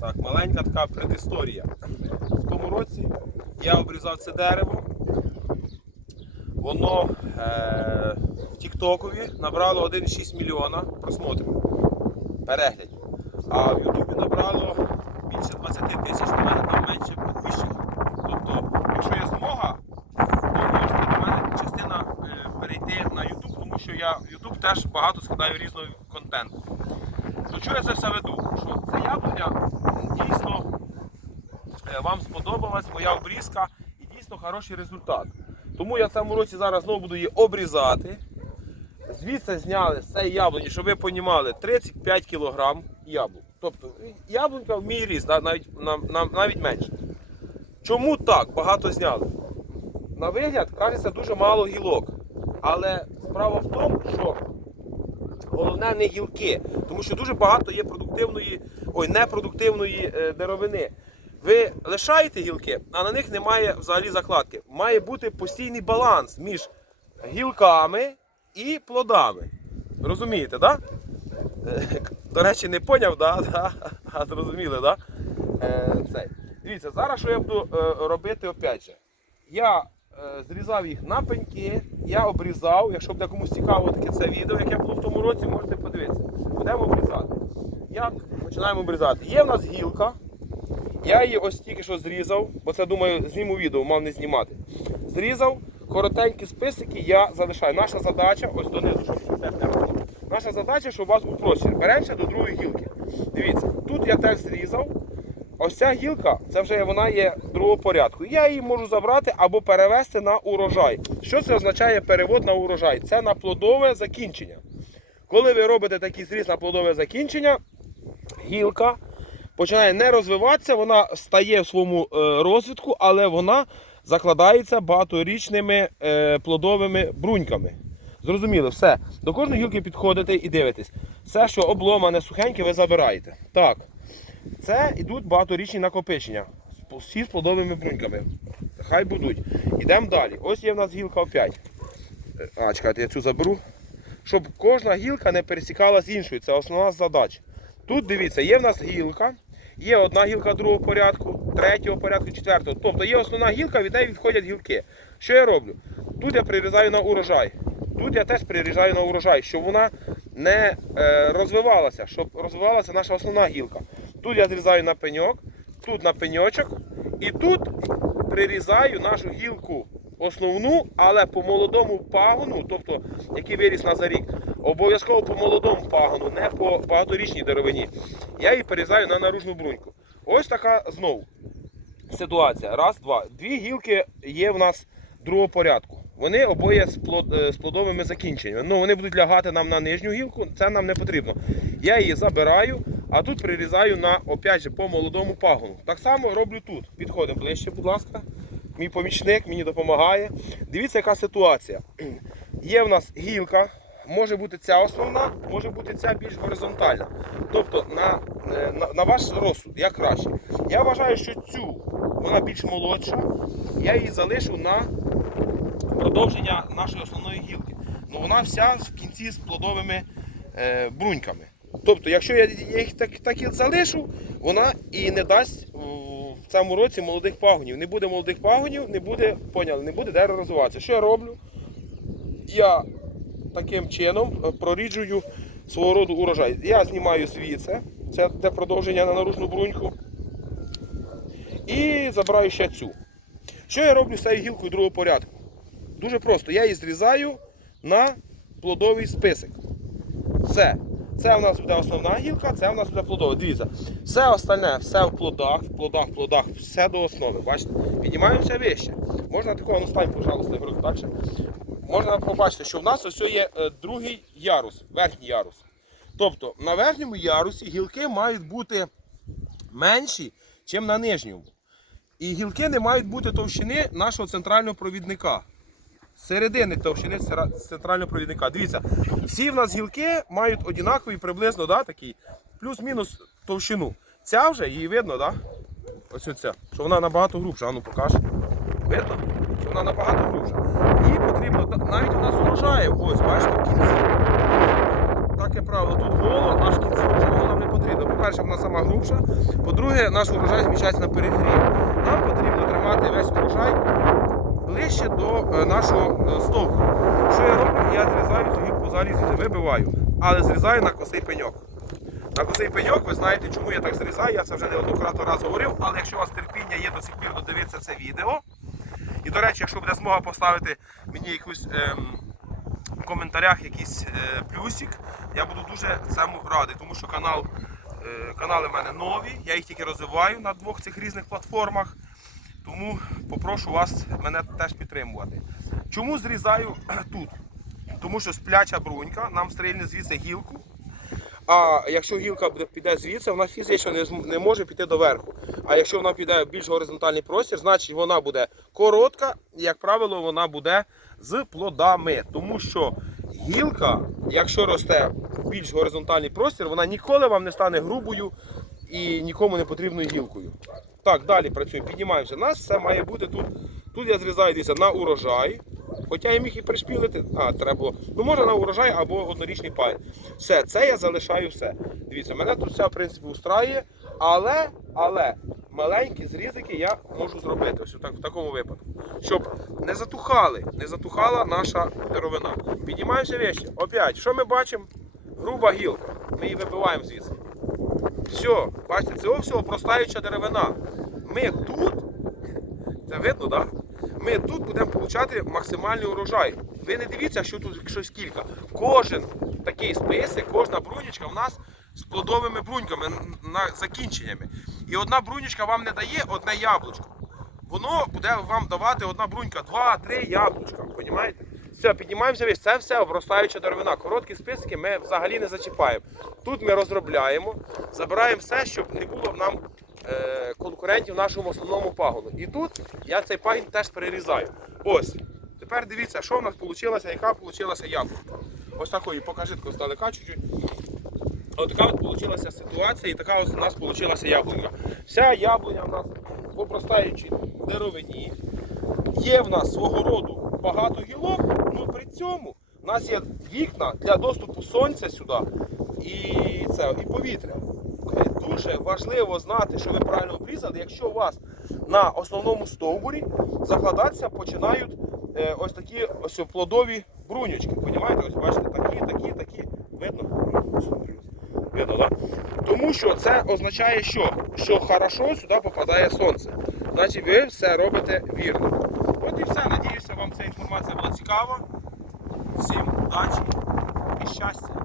Так, маленька така предісторія. В тому році я обрізав це дерево. Воно е- в Тіктокові набрало 1,6 мільйона просмотрів, переглядів. А в Ютубі набрало більше 20 тисяч, до мене там менше підписчиків. Тобто, якщо є змога, то можете до мене частина е, перейти на Ютуб, тому що я в Ютуб теж багато скидаю різного контенту. До чого я це все веду? Що ця яблуня дійсно е, вам сподобалась, моя обрізка і дійсно хороший результат. Тому я в цьому році зараз знову буду її обрізати. Звідси зняли з цієї яблуні, щоб ви розуміли, 35 кг яблук. Тобто яблунька в мій ріст, навіть, на- на- навіть менше. Чому так? Багато зняли. На вигляд кажеться дуже мало гілок. Але справа в тому, що головне не гілки, тому що дуже багато є продуктивної, ой, непродуктивної е, деревини. Ви лишаєте гілки, а на них немає взагалі закладки. Має бути постійний баланс між гілками і плодами. Розумієте. Да? Е, До речі, не поняв, да? да? а зрозуміли? Да? Е, цей. Дивіться, зараз що я буду робити опять же. Я зрізав їх на пеньки, я обрізав. Якщо буде комусь цікаво таке це відео, яке було в тому році, можете подивитися. Будемо обрізати. Як починаємо обрізати? Є в нас гілка. Я її ось тільки що зрізав, бо це думаю, зніму відео, мав не знімати. Зрізав, коротенькі списики я залишаю. Наша задача, ось донизу, щоб теж не було. Наша задача, щоб у вас був простір. Беремося до другої гілки. Дивіться, тут я теж зрізав. Ось ця гілка, це вже вона є другого порядку. Я її можу забрати або перевести на урожай. Що це означає перевод на урожай? Це на плодове закінчення. Коли ви робите такий зріз на плодове закінчення, гілка починає не розвиватися, вона стає в своєму е, розвитку, але вона закладається багаторічними е, плодовими бруньками. Зрозуміло, все. До кожної гілки підходите і дивитесь. Все, що обломане, сухеньке, ви забираєте. Так. Це йдуть багаторічні накопичення. Всі з плодовими бруньками. Хай будуть. Йдемо далі. Ось є в нас гілка 5. А, чекайте, я цю заберу. Щоб кожна гілка не пересікала з іншою. Це основна задача. Тут дивіться, є в нас гілка, є одна гілка другого порядку, третього порядку, четвертого. Тобто є основна гілка, від неї відходять гілки. Що я роблю? Тут я прирізаю на урожай. Тут я теж прирізаю на урожай, щоб вона не е, розвивалася, щоб розвивалася наша основна гілка. Тут я зрізаю на пеньок, тут на пеньочок, і тут прирізаю нашу гілку основну, але по молодому пагону, тобто який виріс на за рік, обов'язково по молодому пагону, не по багаторічній деревині. Я її перерізаю на наружну бруньку. Ось така знову ситуація. Раз, два. Дві гілки є в нас другого порядку. Вони обоє е, з плодовими закінченнями. Ну, вони будуть лягати нам на нижню гілку, це нам не потрібно. Я її забираю, а тут прирізаю на опять же, по молодому пагону. Так само роблю тут. Підходимо ближче, будь ласка. Мій помічник мені допомагає. Дивіться, яка ситуація. Є в нас гілка, може бути ця основна, може бути ця більш горизонтальна. Тобто на, е, на, на ваш розсуд, як краще. Я вважаю, що цю вона більш молодша, я її залишу на продовження нашої основної гілки. Ну вона вся в кінці з плодовими е, бруньками. Тобто, якщо я їх так, так і залишу, вона і не дасть в цьому році молодих пагонів. Не буде молодих пагонів, не буде, поняли, не буде дерево розвиватися. Що я роблю? Я таким чином е, проріджую свого роду урожай. Я знімаю звідси, це те продовження на наружну бруньку. І забираю ще цю. Що я роблю з цією гілкою другого порядку? Дуже просто. Я її зрізаю на плодовий список. Все. Це у нас буде основна гілка, це у нас буде плодова. Дивіться, все остальне, все в плодах, в плодах, в плодах, все до основи. Бачите? Піднімаємося вище. Можна такого, ну стань, пожалуйста, Ігор, далі. Можна побачити, що в нас ось є е, другий ярус, верхній ярус. Тобто на верхньому ярусі гілки мають бути менші, ніж на нижньому. І гілки не мають бути товщини нашого центрального провідника. Середини товщини центрального провідника. Дивіться, всі в нас гілки мають однакові приблизно да, такий, плюс-мінус товщину. Ця вже її видно, да? Ось оця, що вона набагато грубша. А ну покаж. Видно? Що вона набагато грубша. Їй потрібно, навіть у нас урожаїв, ось, бачите, в кінці. Таке правило, тут голо, аж в кінці воно нам не потрібно. по-перше, вона сама грубша. По-друге, наш урожай зміщається на периферії. Нам потрібно тримати весь урожай ближче до е, нашого е, стовпу. Що я роблю? Я зрізаю цю гілку взагалі звідси, вибиваю, але зрізаю на косий пеньок. На косий пеньок, ви знаєте, чому я так зрізаю, я це вже неоднократно раз говорив, але якщо у вас терпіння є до сих пір додивитися це відео. І, до речі, якщо буде змога поставити мені якусь ем, в коментарях якийсь е, плюсик, я буду дуже цьому радий, тому що канал, е, канали в мене нові, я їх тільки розвиваю на двох цих різних платформах. Тому попрошу вас мене теж підтримувати. Чому зрізаю тут? Тому що спляча брунька нам стрільне звідси гілку. А якщо гілка піде звідси, вона фізично не, може піти доверху. А якщо вона піде в більш горизонтальний простір, значить вона буде коротка, і, як правило, вона буде з плодами. Тому що гілка, якщо росте в більш горизонтальний простір, вона ніколи вам не стане грубою і нікому не потрібною гілкою. Так, далі працюємо, піднімаємося. Нас все має бути тут. Тут я зрізаю дивіться, на урожай. Хоча я міг і пришпілити, а треба було. Ну можна на урожай або однорічний пай. Все, це я залишаю все. Дивіться, мене тут все в принципі устраює, але, але маленькі зрізики я можу зробити ось так, в такому випадку. Щоб не затухали, не затухала наша деревина. Піднімаємося вище. Опять, що ми бачимо? Груба гілка. Ми її вибиваємо звідси. Все, бачите, цього всього простаюча деревина. Ми тут, це видно, так? Ми тут будемо отримати максимальний урожай. Ви не дивіться, що тут щось кілька. Кожен такий список, кожна брунічка в нас з плодовими бруньками, на закінченнями. І одна брунічка вам не дає одне яблучко. Воно буде вам давати одна брунька, два-три яблучка. Понімаєте? Все, піднімаємося весь. Це все обростаюча деревина. Короткі списки ми взагалі не зачіпаємо. Тут ми розробляємо, забираємо все, щоб не було нам конкурентів в нашому основному пагону. І тут я цей пагін теж перерізаю. Ось. Тепер дивіться, що в нас вийшло, яка вийшла яблука. Ось такої, покажи здалека чуть-чуть. От така от вийшла ситуація і така ось у нас вийшла яблуня. Вся яблуня в нас в обростаючій деревині. Є в нас свого роду багато гілок, але при цьому в нас є вікна для доступу сонця сюди і, це, і повітря. Дуже важливо знати, що ви правильно обрізали, якщо у вас на основному стовбурі закладатися починають е, ось такі ось плодові брунючки. Понімаєте? Ось бачите, такі, такі, такі. Видно? Видно, так? Тому що це означає, що? Що хорошо сюди попадає сонце. Значить, ви все робите вірно. От і все. Надіюся, вам ця інформація була цікава. Всім удачі і щастя!